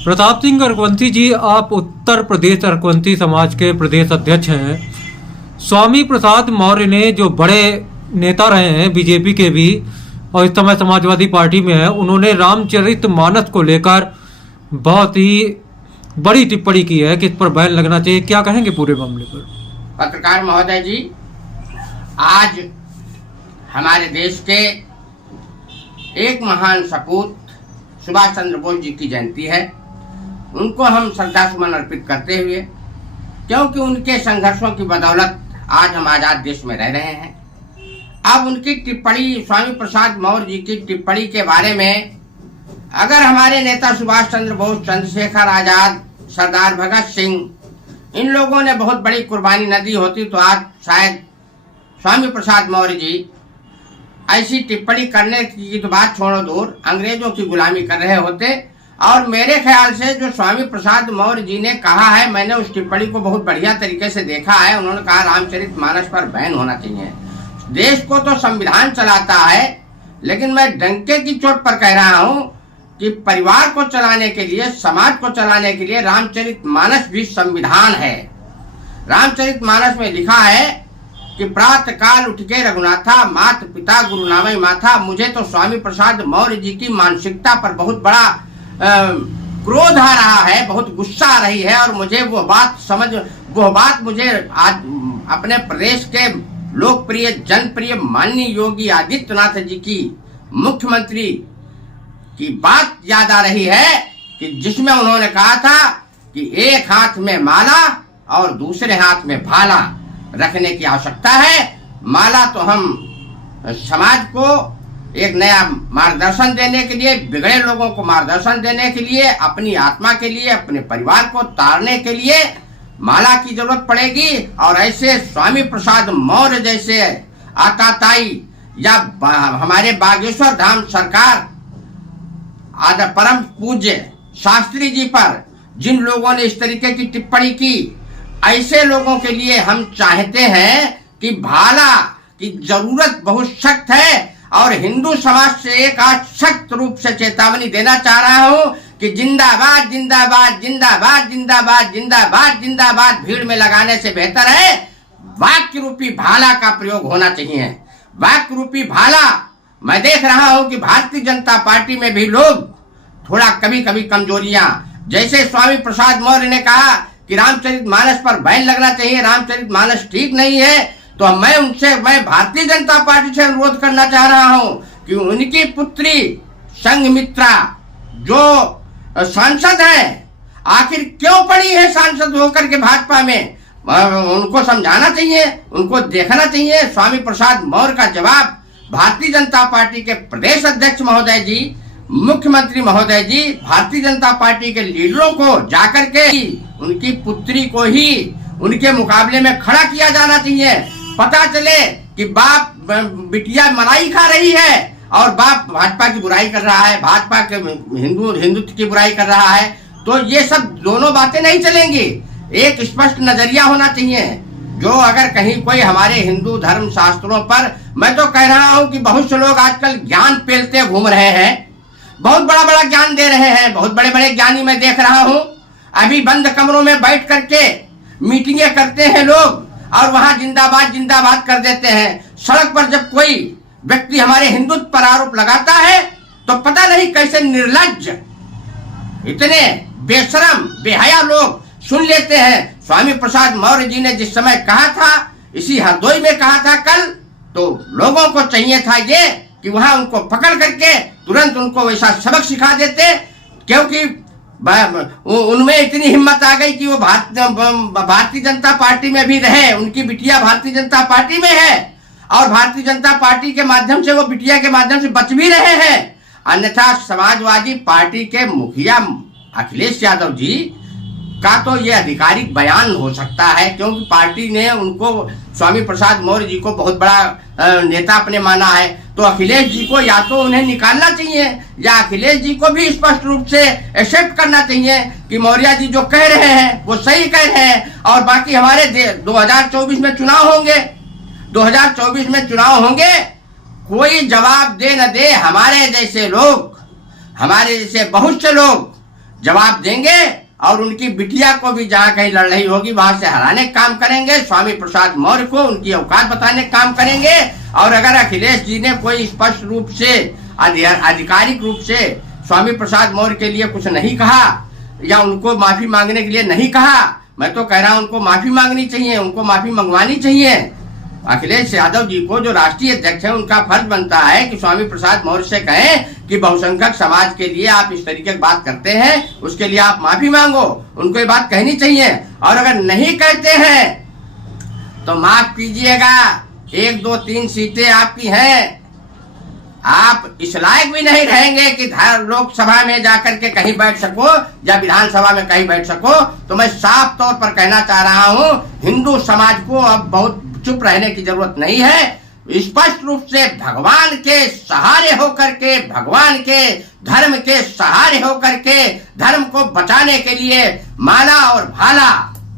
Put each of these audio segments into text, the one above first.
प्रताप सिंह अरकवंती जी, आप उत्तर प्रदेश अरकवंती समाज के प्रदेश अध्यक्ष हैं। स्वामी प्रसाद मौर्य ने जो बड़े नेता रहे हैं बीजेपी के भी और इस समय समाजवादी पार्टी में है, उन्होंने रामचरितमानस को लेकर बहुत ही बड़ी टिप्पणी की है कि इस पर बैन लगना चाहिए। क्या कहेंगे पूरे मामले पर? पत्रकार महोदय जी, आज हमारे देश के एक महान सपूत सुभाष चंद्र बोस जी की जयंती है। उनको हम श्रद्धा सुमन अर्पित करते हुए, क्योंकि उनके संघर्षों की बदौलत आज हम आजाद देश में रह रहे हैं। अब उनकी टिप्पणी, स्वामी प्रसाद मौर्य जी की टिप्पणी के बारे में अगर हमारे नेता सुभाष चंद्र बोस, चंद्रशेखर आजाद, सरदार भगत सिंह, इन लोगों ने बहुत बड़ी कुर्बानी न दी होती तो आज शायद स्वामी प्रसाद मौर्य जी ऐसी टिप्पणी करने की तो बात छोड़ो दूर, अंग्रेजों की गुलामी कर रहे होते। और मेरे ख्याल से जो स्वामी प्रसाद मौर्य जी ने कहा है, मैंने उस टिप्पणी को बहुत बढ़िया तरीके से देखा है। उन्होंने कहा रामचरितमानस पर बैन होना चाहिए। देश को तो संविधान चलाता है, लेकिन मैं डंके की चोट पर कह रहा हूं कि परिवार को चलाने के लिए, समाज को चलाने के लिए रामचरितमानस भी संविधान है। रामचरितमानस में लिखा है कि प्रातः काल उठ के रघुनाथा, मात पिता गुरु नामई माथा। मुझे तो स्वामी प्रसाद मौर्य जी की मानसिकता पर बहुत बड़ा क्रोध आ रहा है, बहुत गुस्सा आ रही है। और मुझे वो बात मुझे आज अपने प्रदेश के लोकप्रिय, जनप्रिय माननीय योगी आदित्यनाथ जी की, मुख्यमंत्री की बात याद आ रही है कि जिसमें उन्होंने कहा था कि एक हाथ में माला और दूसरे हाथ में भाला रखने की आवश्यकता है। माला तो हम समाज को एक नया मार्गदर्शन देने के लिए, बिगड़े लोगों को मार्गदर्शन देने के लिए, अपनी आत्मा के लिए, अपने परिवार को तारने के लिए माला की जरूरत पड़ेगी। और ऐसे स्वामी प्रसाद मौर्य जैसे आताताई या हमारे बागेश्वर धाम सरकार आदर परम पूज्य शास्त्री जी पर जिन लोगों ने इस तरीके की टिप्पणी की, ऐसे लोगों के लिए हम चाहते हैं कि भाला की जरूरत बहुत सख्त है। और हिंदू समाज से एक आज सख्त रूप से चेतावनी देना चाह रहा हूं कि जिंदाबाद जिंदाबाद जिंदाबाद जिंदाबाद जिंदाबाद जिंदाबाद भीड़ में लगाने से बेहतर है वाक्य रूपी भाला का प्रयोग होना चाहिए। वाक्य रूपी भाला, मैं देख रहा हूं कि भारतीय जनता पार्टी में भी लोग थोड़ा कभी कभी कमजोरियां, जैसे स्वामी प्रसाद मौर्य ने कहा कि रामचरितमानस पर बैन लगना चाहिए, रामचरितमानस ठीक नहीं है, तो मैं भारतीय जनता पार्टी से अनुरोध करना चाह रहा हूं कि उनकी पुत्री संघमित्रा जो सांसद है, आखिर क्यों पड़ी है सांसद होकर के भाजपा में, उनको समझाना चाहिए, उनको देखना चाहिए। स्वामी प्रसाद मौर्य का जवाब भारतीय जनता पार्टी के प्रदेश अध्यक्ष महोदय जी, मुख्यमंत्री महोदय जी, भारतीय जनता पार्टी के लीडरों को जाकर के उनकी पुत्री को ही उनके मुकाबले में खड़ा किया जाना चाहिए। पता चले कि बाप बिटिया मलाई खा रही है और बाप भाजपा की बुराई कर रहा है, भाजपा के हिंदुत्व की बुराई कर रहा है, तो ये सब दोनों बातें नहीं चलेंगी। एक स्पष्ट नजरिया होना चाहिए। जो अगर कहीं कोई हमारे हिंदू धर्म शास्त्रों पर, मैं तो कह रहा हूं कि बहुत से लोग आजकल ज्ञान पेलते घूम रहे हैं, बहुत बड़ा बड़ा ज्ञान दे रहे हैं, बहुत बड़े बड़े ज्ञानी मैं देख रहा हूं। अभी बंद कमरों में बैठ करके मीटिंगें करते हैं लोग और वहां जिंदाबाद जिंदाबाद कर देते हैं। सड़क पर जब कोई व्यक्ति हमारे हिंदुत्व पर आरोप लगाता है तो पता नहीं कैसे निर्लज्ज, इतने बेशरम बेहया लोग सुन लेते हैं। स्वामी प्रसाद मौर्य जी ने जिस समय कहा था, इसी हरदोई में कहा था कल, तो लोगों को चाहिए था ये कि वहां उनको पकड़ करके तुरंत उनको वैसा सबक सिखा देते, क्योंकि उनमें इतनी हिम्मत आ गई कि वो भारतीय जनता पार्टी में भी रहे। उनकी बिटिया भारतीय जनता पार्टी में है और भारतीय जनता पार्टी के माध्यम से, वो बिटिया के माध्यम से बच भी रहे हैं। अन्यथा समाजवादी पार्टी के मुखिया अखिलेश यादव जी का तो ये आधिकारिक बयान हो सकता है, क्योंकि पार्टी ने उनको, स्वामी प्रसाद मौर्य जी को बहुत बड़ा नेता अपने माना है। तो अखिलेश जी को या तो उन्हें निकालना चाहिए या अखिलेश जी को भी स्पष्ट रूप से एक्सेप्ट करना चाहिए कि मौर्य जी जो कह रहे हैं वो सही कह रहे हैं। और बाकी हमारे 2024 में चुनाव होंगे, 2024 में चुनाव होंगे, कोई जवाब दे न दे, हमारे जैसे लोग, हमारे जैसे बहुत से लोग जवाब देंगे और उनकी बिटिया को भी जहां कहीं लड़ रही होगी वहां से हराने का काम करेंगे। स्वामी प्रसाद मौर्य को उनकी औकात बताने का काम करेंगे। और अगर अखिलेश जी ने कोई स्पष्ट रूप से आधिकारिक रूप से स्वामी प्रसाद मौर्य के लिए कुछ नहीं कहा या उनको माफी मांगने के लिए नहीं कहा, मैं तो कह रहा हूं उनको माफी मांगनी चाहिए, उनको माफी मंगवानी चाहिए। अखिलेश यादव जी को जो राष्ट्रीय अध्यक्ष है उनका फर्ज बनता है कि स्वामी प्रसाद मौर्य से कहें कि बहुसंख्यक समाज के लिए आप इस तरीके की बात करते हैं, उसके लिए आप माफी मांगो। उनको ये बात कहनी चाहिए। और अगर नहीं कहते हैं तो माफ कीजिएगा, 1, 2, 3 सीटें आपकी हैं, आप इस लायक भी नहीं रहेंगे कि लोकसभा में जाकर के कहीं बैठ सको या विधानसभा में कहीं बैठ सको। तो मैं साफ तौर पर कहना चाह रहा हूं, हिंदू समाज को अब बहुत चुप रहने की जरूरत नहीं है। स्पष्ट रूप से भगवान के सहारे होकर के, भगवान के धर्म के सहारे होकर के धर्म को बचाने के लिए माला और भाला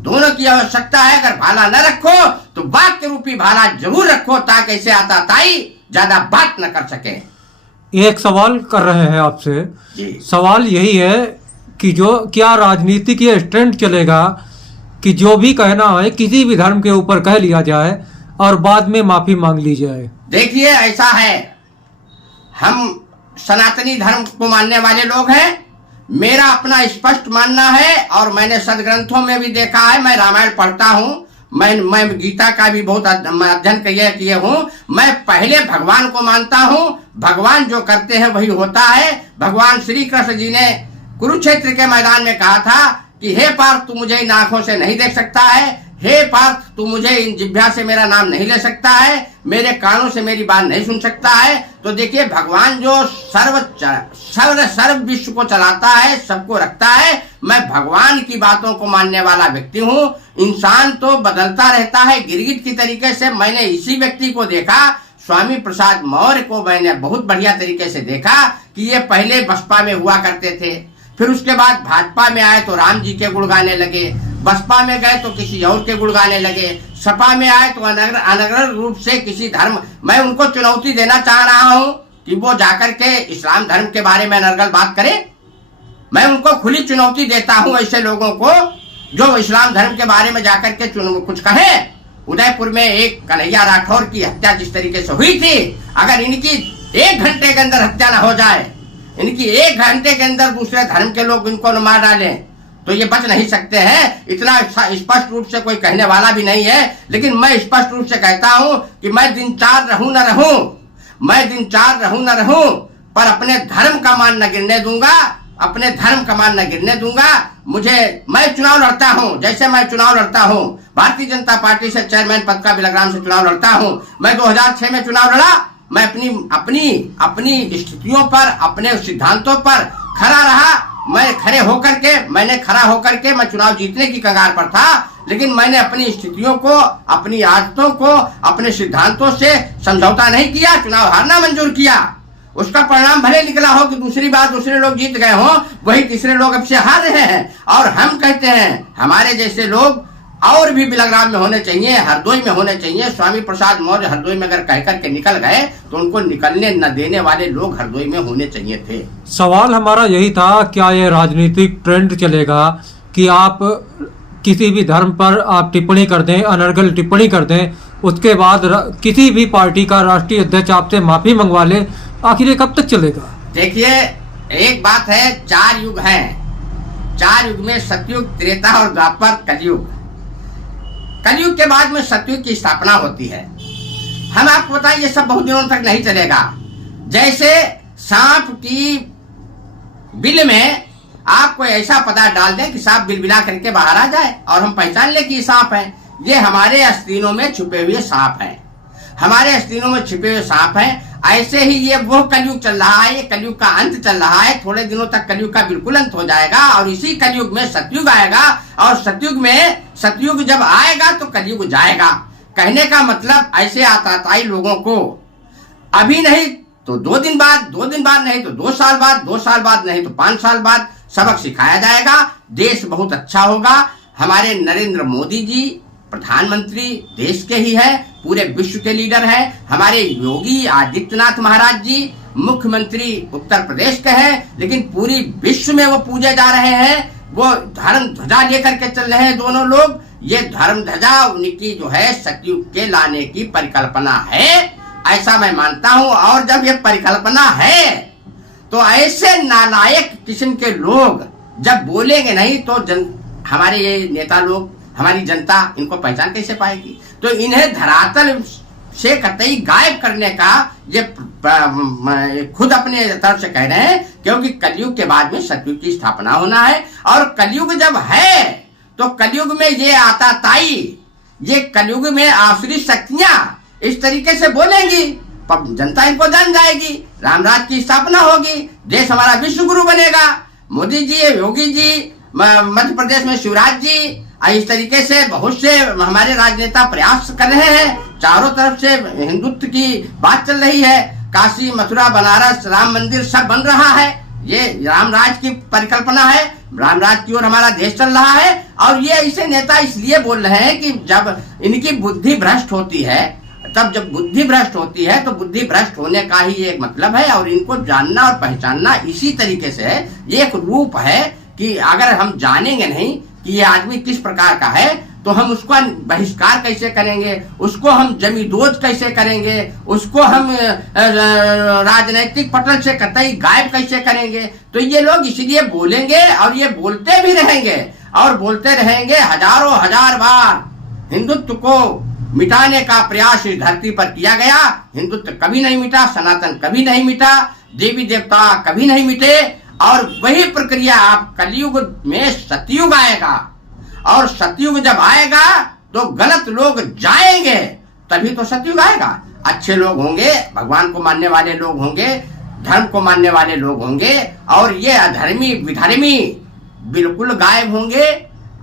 दोनों की आवश्यकता है। अगर भाला न रखो तो वाक्य रूपी भाला जरूर रखो, ताकि इसे आताताई ज्यादा बात न कर सके। एक सवाल कर रहे हैं आपसे, सवाल यही है कि जो क्या राजनीतिक ये स्टैंड चलेगा कि जो भी कहना है किसी भी धर्म के ऊपर कह लिया जाए और बाद में माफी मांग ली जाए? देखिए ऐसा है, हम सनातनी धर्म को मानने वाले लोग हैं। मेरा अपना स्पष्ट मानना है और मैंने सदग्रंथों में भी देखा है। मैं रामायण पढ़ता हूं, मैं गीता का भी बहुत अध्ययन किए हूं। मैं पहले भगवान को मानता हूं, भगवान जो करते हैं वही होता है। भगवान श्री कृष्ण जी ने कुरुक्षेत्र के मैदान में कहा था कि हे पार्थ, तू मुझे इन आंखों से नहीं देख सकता है, हे पार्थ तू मुझे इन जिह्वा से मेरा नाम नहीं ले सकता है, मेरे कानों से मेरी बात नहीं सुन सकता है। तो देखिए, भगवान जो सर्व विश्व को चलाता है, सबको रखता है, मैं भगवान की बातों को मानने वाला व्यक्ति हूँ। इंसान तो बदलता रहता है गिरगिट की तरीके से। मैंने इसी व्यक्ति को देखा, स्वामी प्रसाद मौर्य को मैंने बहुत बढ़िया तरीके से देखा कि ये पहले बसपा में हुआ करते थे, फिर उसके बाद भाजपा में आए तो राम जी के गुण गाने लगे, बसपा में गए तो किसी और के गुण गाने लगे, सपा में आए तो अनग्रह रूप से किसी धर्म। मैं उनको चुनौती देना चाह रहा हूं कि वो जाकर के इस्लाम धर्म के बारे में अनर्गल बात करें। मैं उनको खुली चुनौती देता हूं ऐसे लोगों को जो इस्लाम धर्म के बारे में जाकर के कुछ कहे। उदयपुर में एक कन्हैया राठौर की हत्या जिस तरीके से हुई थी, अगर इनकी 1 घंटे के अंदर हत्या न हो जाए, इनकी 1 घंटे के अंदर दूसरे धर्म के लोग इनको न मार डालें, तो ये बच नहीं सकते हैं। इतना स्पष्ट रूप से कोई कहने वाला भी नहीं है। लेकिन मैं स्पष्ट रूप से कहता हूं कि मैं दिन 4 रहूं न रहूं, मैं दिन 4 रहूं न रहूं, पर अपने धर्म का मान न गिरने दूंगा, अपने धर्म का मान न गिरने दूंगा। मैं चुनाव लड़ता हूं, जैसे मैं चुनाव लड़ता हूं, भारतीय जनता पार्टी से चेयरमैन पद का बिलग्राम से चुनाव लड़ता हूं। मैं 2006 में चुनाव लड़ा, मैं अपनी स्थितियों पर, अपने सिद्धांतों पर खड़ा रहा। मैंने खड़ा होकर के मैं चुनाव जीतने की कगार पर था, लेकिन मैंने अपनी स्थितियों को, अपनी आदतों को, अपने सिद्धांतों से समझौता नहीं किया, चुनाव हारना मंजूर किया। उसका परिणाम भले निकला हो कि दूसरी बार दूसरे लोग जीत गए हों, वही तीसरे लोग अब से हार रहे हैं। और हम कहते हैं हमारे जैसे लोग और भी बिलग्राम में होने चाहिए, हरदोई में होने चाहिए। स्वामी प्रसाद मौर्य हरदोई में अगर कह करके निकल गए तो उनको निकलने न देने वाले लोग हरदोई में होने चाहिए थे। सवाल हमारा यही था, क्या ये राजनीतिक ट्रेंड चलेगा कि आप किसी भी धर्म पर आप टिप्पणी कर दें, अनर्गल टिप्पणी कर दें, उसके बाद किसी भी पार्टी का राष्ट्रीय अध्यक्ष आपसे माफी मंगवा ले? आखिर ये कब तक चलेगा? देखिए, एक बात है, 4 युग हैं। 4 युग में सतयुग, त्रेता और द्वापर, कलयुग। कलयुग के बाद में सतयुग की स्थापना होती है। हम आपको बताएं, ये सब बहुत दिनों तक नहीं चलेगा। जैसे सांप की बिल में आप कोई ऐसा पदार्थ डाल दें कि सांप बिलबिला करके बाहर आ जाए और हम पहचान ले कि ये सांप है। ये हमारे आस्तीनों में छुपे हुए सांप हैं, हमारे आस्तीनों में छुपे हुए सांप हैं। ऐसे ही ये वो कलयुग चल रहा है, ये कलयुग का अंत चल रहा है। थोड़े दिनों तक कलयुग का बिल्कुल अंत हो जाएगा और इसी कलयुग में सतयुग आएगा। और सतयुग जब आएगा तो कलयुग जाएगा। कहने का मतलब ऐसे आताताई लोगों को अभी नहीं तो 2 दिन बाद, 2 दिन बाद नहीं तो 2 साल बाद, 2 साल बाद नहीं तो 5 साल बाद सबक सिखाया जाएगा। देश बहुत अच्छा होगा। हमारे नरेंद्र मोदी जी प्रधानमंत्री देश के ही है, पूरे विश्व के लीडर हैं। हमारे योगी आदित्यनाथ महाराज जी मुख्यमंत्री उत्तर प्रदेश के हैं, लेकिन पूरी विश्व में वो पूजे जा रहे हैं। वो धर्म ध्वजा लेकर के चल रहे हैं दोनों लोग। ये धर्म ध्वजा उनकी जो है सतयुग के लाने की परिकल्पना है, ऐसा मैं मानता हूं। और जब ये परिकल्पना है तो ऐसे नालायक किस्म के लोग जब बोलेंगे नहीं तो हमारे ये नेता लोग, हमारी जनता इनको पहचान कैसे पाएगी? तो इन्हें धरातल से कतई गायब करने का ये खुद अपने तरफ से कह रहे हैं, क्योंकि कलयुग के बाद में सतयुग की स्थापना होना है। और कलयुग जब है तो कलयुग में ये आता ताई, ये कलयुग में आसुरी शक्तियां इस तरीके से बोलेंगी, जनता इनको जान जाएगी, रामराज की स्थापना होगी, देश हमारा विश्व गुरु बनेगा। मोदी जी, योगी जी, मध्य प्रदेश में शिवराज जी, इस तरीके से बहुत से हमारे राजनेता प्रयास कर रहे हैं। चारों तरफ से हिंदुत्व की बात चल रही है। काशी, मथुरा, बनारस, राम मंदिर सब बन रहा है। ये रामराज की परिकल्पना है, रामराज की ओर हमारा देश चल रहा है। और ये ऐसे नेता इसलिए बोल रहे हैं कि जब इनकी बुद्धि भ्रष्ट होती है, तब जब बुद्धि भ्रष्ट होती है तो बुद्धि भ्रष्ट होने का ही एक मतलब है। और इनको जानना और पहचानना इसी तरीके से है। ये एक रूप है कि अगर हम जानेंगे नहीं कि ये आदमी किस प्रकार का है तो हम उसको बहिष्कार कैसे करेंगे, उसको हम जमींदोज कैसे करेंगे, उसको हम राजनीतिक पटल से कतई गायब कैसे करेंगे। तो ये लोग इसलिए बोलेंगे और ये बोलते भी रहेंगे और बोलते रहेंगे। हजारों हजार बार हिंदुत्व को मिटाने का प्रयास इस धरती पर किया गया। हिंदुत्व कभी नहीं मिटा, सनातन कभी नहीं मिटा, देवी देवता कभी नहीं मिटे। और वही प्रक्रिया आप कलयुग में सतयुग आएगा, और सतयुग जब आएगा तो गलत लोग जाएंगे, तभी तो सतयुग आएगा। अच्छे लोग होंगे, भगवान को मानने वाले लोग होंगे, धर्म को मानने वाले लोग होंगे, और ये अधर्मी विधर्मी बिल्कुल गायब होंगे।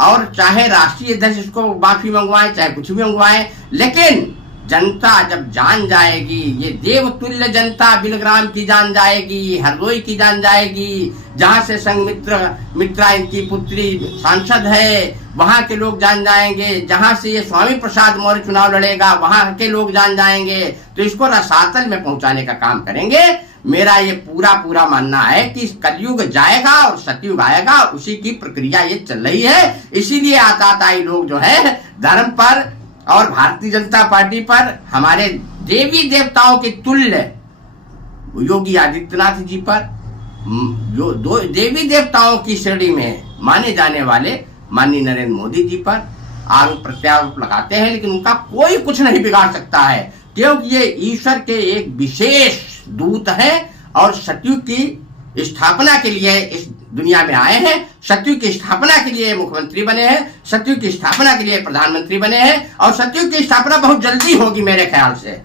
और चाहे राष्ट्रीय अध्यक्ष इसको माफी मंगवाए, चाहे कुछ भी मंगवाए, लेकिन जनता जब जान जाएगी, ये देवतुल्य जनता बिलग्राम की जान जाएगी, हरदोई की जान जाएगी, जहां से संघमित्रा इनकी पुत्री सांसद है वहां के लोग जान जाएंगे, जहां से ये स्वामी प्रसाद मौर्य चुनाव लड़ेगा वहां के लोग जान जाएंगे। तो इसको रसातल में पहुंचाने का काम करेंगे। मेरा ये पूरा मानना है कि कलयुग जाएगा और सतयुग आएगा, उसी की प्रक्रिया ये चल रही है। इसीलिए आताताई लोग जो है धर्म पर और भारतीय जनता पार्टी पर, हमारे देवी देवताओं के तुल्य योगी आदित्यनाथ जी पर, जो दो देवी देवताओं की श्रेणी में माने जाने वाले माननीय नरेंद्र मोदी जी पर आरोप प्रत्यारोप लगाते हैं, लेकिन उनका कोई कुछ नहीं बिगाड़ सकता है, क्योंकि ये ईश्वर के एक विशेष दूत हैं और सतयुग की स्थापना के लिए इस दुनिया में आए हैं। सतयुग की स्थापना के लिए मुख्यमंत्री बने हैं, सतयुग की स्थापना के लिए प्रधानमंत्री बने हैं, और सतयुग की स्थापना बहुत जल्दी होगी मेरे ख्याल से।